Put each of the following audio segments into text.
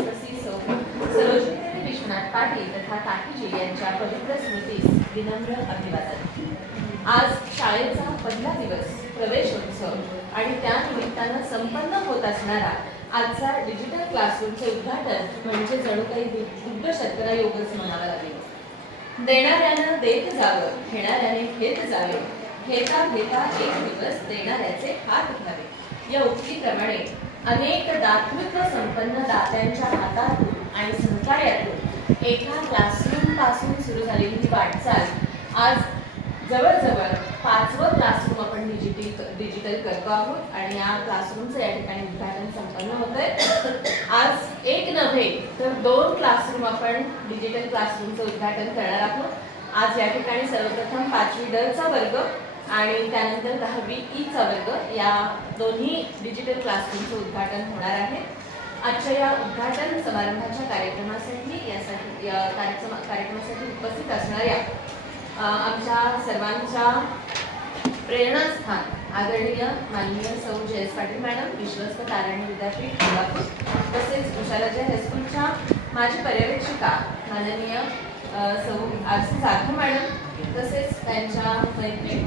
श्री सौ सरोजिनी विश्वनाथ पाटील तथा काकीजी यांच्या पवित्र स्मृतीस विनम्र अभिवादन। आज शाळेचा पहिला दिवस, प्रवेशोत्सव आणि त्या निमित्तानं संपन्न होत असणारा आजचा डिजिटल क्लासरूमचे उद्घाटन म्हणजे जणू काही दिव्य शतकरा योगच म्हणावा लागेल। देणाऱ्यानं देत जावं, घेणाऱ्याने घेत जावे, घेता घेता एक दिवस देणाऱ्याचे हात घ्यावे, या उक्तीप्रमाणे अनेक दातृत्व संपन्न दात्यांच्या हातातून आणि सहकार्यातून एका क्लासरूम पासून सुरू झालेली ही वाटचाल आज जवळजवळ 5वं क्लासरूम आपण डिजिटल करतो आहोत आणि या क्लासरूमचं या ठिकाणी उद्घाटन संपन्न होतंय। आज एक नव्हे तर 2 क्लासरूम आपण डिजिटल क्लासरूमचं उद्घाटन करणार आहोत। आज या ठिकाणी सर्वप्रथम 5वी ड चा वर्ग आणि त्यानंतर 10वी ई चा वर्ग या दोन्ही डिजिटल क्लासरूमचं उद्घाटन होणार आहे। आजच्या या उद्घाटन समारंभाच्या कार्यक्रमासाठी उपस्थित असणाऱ्या आमच्या सर्वांच्या प्रेरणास्थान आदरणीय माननीय सौ जयेश पाटील मॅडम, विश्वस्त ताराणी विद्यापीठ कोल्हापूर, तसेच उषाराजा हायस्कूलच्या माजी पर्यवेक्षिका माननीय सौ आरसी जाधव मॅडम, तसेच त्यांच्या मैत्रीण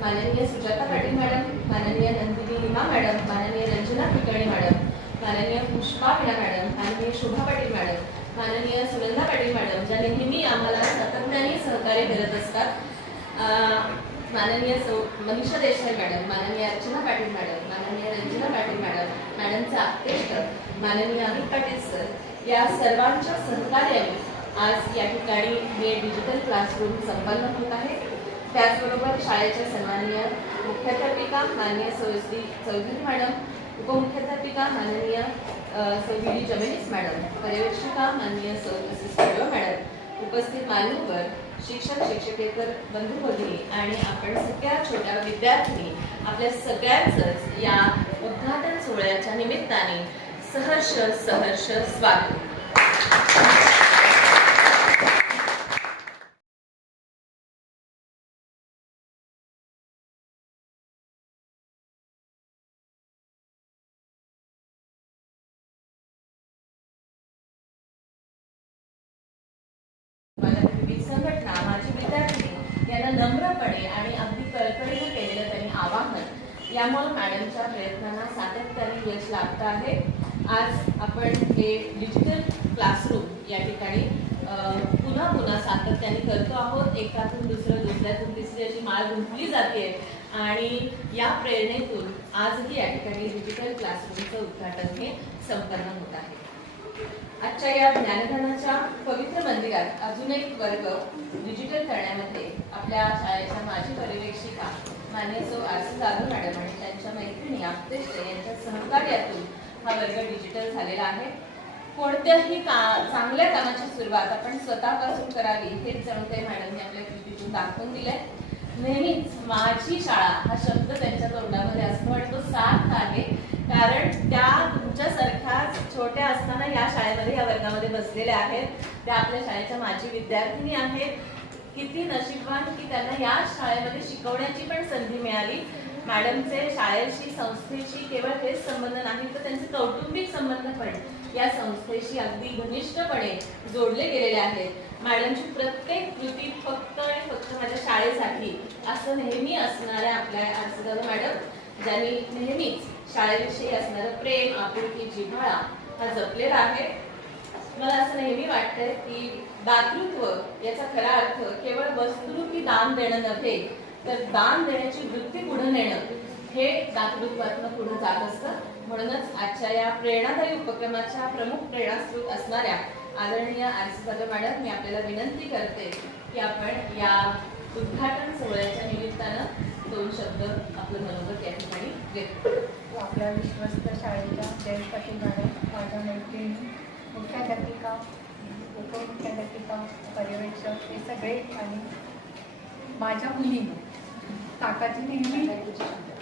माननीय सुजाता पाटील मॅडम, माननीय नंदिनी लिमा मॅडम, माननीय रंजना कुलकर्णी मॅडम, माननीय पुष्पा मीना मॅडम, माननीय शोभा पाटील मॅडम, माननीय सुनंदा पाटील मॅडम, ज्या नेहमी आम्हाला सातत्याने सहकार्य करत असतात, माननीय मनीषा देसाई मॅडम, माननीय अर्चना पाटील मॅडम, माननीय रंजना पाटील मॅडम, मॅडमचा आप्तेष्ट माननीय अमित पाटील सर, या सर्वांच्या सहकार्याने आज या ठिकाणी हे डिजिटल क्लासरूम संपन्न होत आहे। त्याचबरोबर शाळेच्या सन्माननीय मुख्याध्यापिका माननीय सौश्री चौधरी मॅडम, उपमुख्याध्यापिका माननीय सौगिरी जमेनीस मॅडम, पर्यवेक्षिका माननीय सौ मॅडम, उपस्थित मान्यवर शिक्षक शिक्षकेतर बंधू भगिनी आणि आपण सगळ्या छोट्या विद्यार्थी, आपल्या सगळ्यांचंच या उद्घाटन सोहळ्याच्या निमित्ताने सहर्ष सहर्ष स्वागत। विविध संघटना, माझी विद्यार्थी यांना नम्रपणे आणि अगदी कळकळीने केलेलं त्यांनी आवाहन, यामुळे मॅडमच्या प्रयत्नांना सातत्याने यश लाभत आहे। आज आपण हे डिजिटल क्लासरूम या ठिकाणी पुन्हा सातत्याने करतो आहोत। एकातून दुसरं, दुसऱ्यातून तिसरी अशी माळ गुंफली जाते आणि या प्रेरणेतून आजही या ठिकाणी डिजिटल क्लासरूमचं उद्घाटन हे संपन्न होत आहे। आजच्या या ज्ञानदानाच्या पवित्र मंदिरात अजून एक वर्ग डिजिटल करण्यामध्ये आपल्या शाळेच्या माजी पर्यवेक्षिका माननीय सौ आरसी जाधव मॅडम आणि त्यांच्या मैत्रिणी आप्तेष्ट यांच्या सहकार्यातून हा वर्ग डिजिटल झालेला आहे। कोणत्याही चांगल्या कामाची सुरुवात आपण स्वतःपासून करावी हेच जणू काही मॅडमने आपल्या कृतीतून दाखवून दिलंय। नेहमीच माझी शाळा हा शब्द त्यांच्या तोंडामध्ये असतो आणि तो सार्थ आहे, कारण त्या तुमच्यासारख्याच छोट्या असताना या शाळेमध्ये, या वर्गामध्ये बसलेल्या आहेत। त्या आपल्या शाळेच्या माजी विद्यार्थिनी आहेत। किती नशीबवान की त्यांना या शाळेमध्ये शिकवण्याची पण संधी मिळाली। मॅडमचे शाळेशी, संस्थेशी केवळ हेच संबंध नाही तर त्यांचे कौटुंबिक संबंध पण या संस्थेशी अगदी घनिष्ठपणे जोडले गेलेले आहेत। मॅडमची प्रत्येक कृती फक्त आणि फक्त माझ्या शाळेसाठी असं नेहमी असणाऱ्या आपल्या आरसी जाधव मॅडम, ज्यांनी नेहमीच शाळेविषयी असणारं प्रेम, आपुलकी, जिव्हाळा हा जपलेला आहे। मला असं नेहमी वाटतंय की दातृत्व याचा खरा अर्थ केवळ वस्तुरूपी दान देणं नव्हे तर दान देण्याची वृत्ती पुढे नेणं हे दातृत्वातून पुढे जात असतं। म्हणूनच आजच्या या प्रेरणादायी उपक्रमाच्या प्रमुख प्रेरणास्रोत असणाऱ्या आदरणीय आरसी जाधव मॅडम, मी आपल्याला विनंती करते की आपण या उद्घाटन सोहळ्याच्या निमित्तानं 2 शब्द आपलं मनोगत या ठिकाणी व्यक्त करू। आपल्या विश्वस्त शाळेच्या जयेश पाटील मॅडम, माझ्या मैत्रिणी, मुख्याध्यापिका, उपमुख्याध्यापिका, पर्यवेक्षक हे सगळे आणि माझ्या मुलीने काकाजी, नेहमी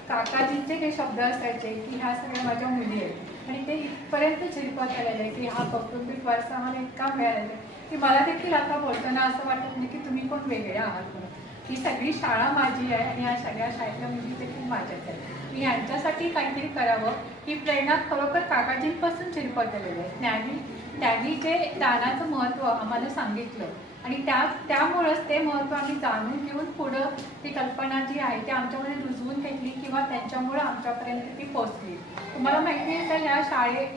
काकाजींचे काही शब्द असायचे की ह्या सगळ्या माझ्या मुली आहेत आणि ते इथपर्यंत झिरपत आलेले आहे की हा कौटुंबिक वारसा आम्हाला इतका मिळालेला आहे की मला देखील आता बोलताना असं वाटत नाही की तुम्ही कोण वेगळे आहात म्हणून। ही सगळी शाळा माझी आहे आणि ह्या सगळ्या शाळेतल्या मुली देखील माझ्याच आहेत। मी यांच्यासाठी काहीतरी करावं ही प्रेरणा खरोखर काकाजींपासून झिरपत आलेली आहे। त्यांनी जे दानाचं महत्त्व आम्हाला सांगितलं आणि त्यामुळंच ते महत्त्व आम्ही जाणून घेऊन पुढं ती कल्पना जी आहे ती आमच्यामध्ये रुजवून घेतली किंवा त्यांच्यामुळं आमच्यापर्यंत ती पोहोचली. तुम्हाला माहिती आहे तर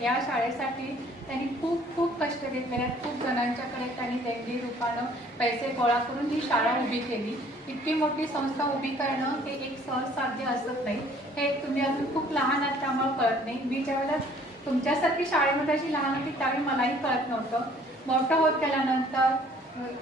या शाळेसाठी त्यांनी खूप खूप कष्ट घेतलेले आहेत. खूप जणांच्याकडे त्यांनी देणगी रूपानं पैसे गोळा करून ही शाळा उभी केली. इतकी मोठी संस्था उभी करणं हे एक सहज साध्य असत नाही. हे तुम्ही अजून खूप लहान आहात त्यामुळे कळत नाही. मी ज्यावेळेला तुमच्यासारखी शाळेमध्ये अशी लहान होती त्यावेळी मलाही कळत नव्हतं. मोठं होत गेल्यानंतर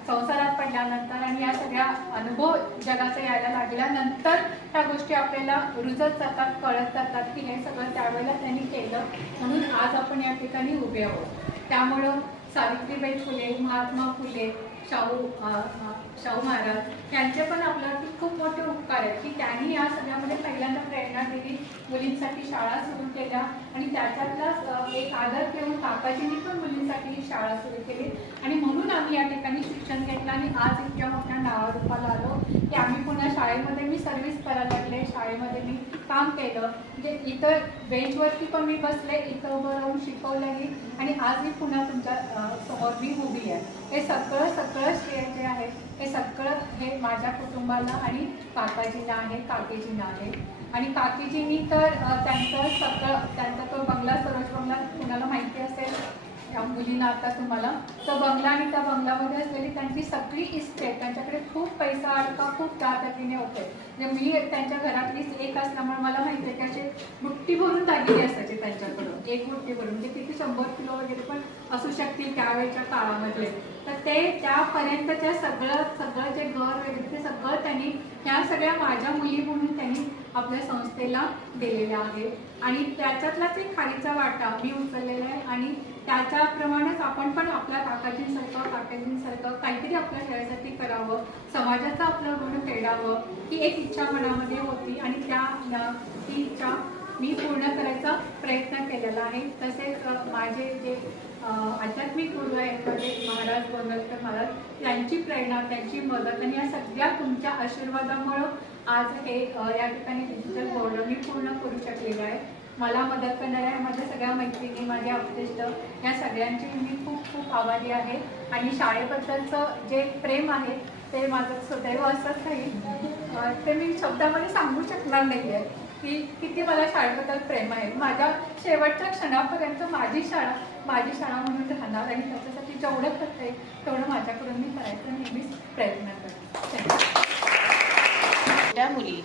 संसारात पडल्यानंतर आणि या सगळ्या अनुभव जगाचा यायला लागल्यानंतर त्या गोष्टी आपल्याला रुजत जातात, कळत जातात की हे सगळं त्यावेळेला त्यांनी केलं म्हणून आज आपण या ठिकाणी उभे आहोत. त्यामुळं सावित्रीबाई फुले, महात्मा फुले, शाहू महाराज यांचे पण आपल्यावरती खूप मोठे उपकार आहेत की त्यांनी या सगळ्यामध्ये पहिल्यांदा प्रेरणा दिली, मुलींसाठी शाळा सुरू केल्या आणि त्याच्यातलाच एक आदर घेऊन काकाजींनी पण मुलींसाठी ही शाळा सुरू केली आणि म्हणून आम्ही या ठिकाणी शिक्षण घेतलं आणि आज इतक्या मोठ्या नावारूपाला आलो की आम्ही पुन्हा शाळेमध्ये मी सर्व्हिस करायला लागले, शाळेमध्ये मी काम केलं. म्हणजे इथं बेंचवरती पण मी बसले, इथं उभं राहून शिकवलंही आणि आज मी पुन्हा तुमच्या समोर मी उभी आहे. हे सगळं श्रेय जे आहे हे सगळं हे माझ्या कुटुंबाला आणि काकाजींना आहे, काकीजींना आहे. आणि काकीजींनी तर त्यांचा तो बंगला, सरोज बंगला कुणाला माहिती असेल त्या मुलींना आता तुम्हाला, तो बंगला आणि त्या बंगल्यामध्ये असलेली त्यांची सगळी इस्टेट, त्यांच्याकडे खूप पैसा अडका खूप दादागिने होते. म्हणजे मी त्यांच्या घरातलीच एक असल्यामुळे मला माहिती आहे की असे बुट्टी भरून दागिने असायचे त्यांच्याकडून, एक बुट्टी भरून म्हणजे किती 100 किलो वगैरे पण असू शकतील त्यावेळेच्या काळामधले. तर ते त्यापर्यंतच्या सगळं जे घर वगैरे ते सगळं त्यांनी ह्या सगळ्या माझ्या मुली म्हणून त्यांनी आपल्या संस्थेला दिलेल्या आहे आणि त्याच्यातलाच एक खालीचा वाटा मी उचललेला आहे आणि त्याच्याप्रमाणेच आपण पण आपल्या काकाजींसारखं काहीतरी आपल्या शाळेसाठी करावं, समाजाचं आपलं ऋण फेडावं ही एक इच्छा मनामध्ये होती आणि ती इच्छा मी पूर्ण करायचा प्रयत्न केलेला आहे. तसेच माझे जे आध्यात्मिक गुरु आहेत म्हणजे महाराज गोंदवलेकर महाराज यांची प्रेरणा, त्यांची मदत आणि या सगळ्या तुमच्या आशीर्वादामुळं आज हे या ठिकाणी डिजिटल बोर्ड मी पूर्ण करू शकलेलं आहे. मला मदत करणाऱ्या माझ्या सगळ्या मैत्रिणी, माझे अपदेष्ट या सगळ्यांची मी खूप खूप आभारी आहे आणि शाळेबद्दलचं जे प्रेम आहे ते माझं सदैव असंच राहील. ते मी शब्दामध्ये सांगू शकणार नाही आहे की किती मला शाळेबद्दल प्रेम आहे. माझ्या शेवटच्या क्षणापर्यंत माझी शाळा म्हणून राहणार आणि त्याच्यासाठी जेवढं करता येईल तेवढं माझ्याकडून मी करायचं नेहमीच प्रयत्न करते. त्या मुली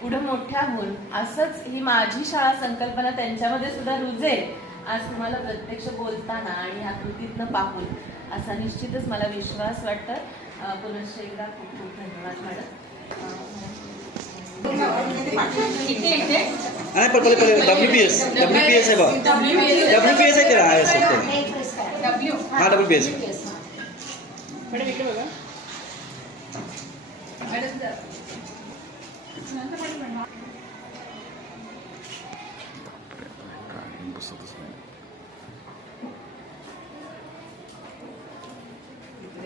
पुढे मोठ्या होऊन असंच ही माझी शाळा संकल्पना त्यांच्यामध्ये सुद्धा रुजेल आज तुम्हाला प्रत्यक्ष बोलताना आणि ह्या कृतीतनं पाहून असा निश्चितच मला विश्वास वाटतं. पुनश्च एकदा खूप खूप धन्यवाद मॅडम. WPS आहे बघ, WPS आहे का? हा WPS. मॅडम इकडे बघा.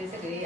सगळे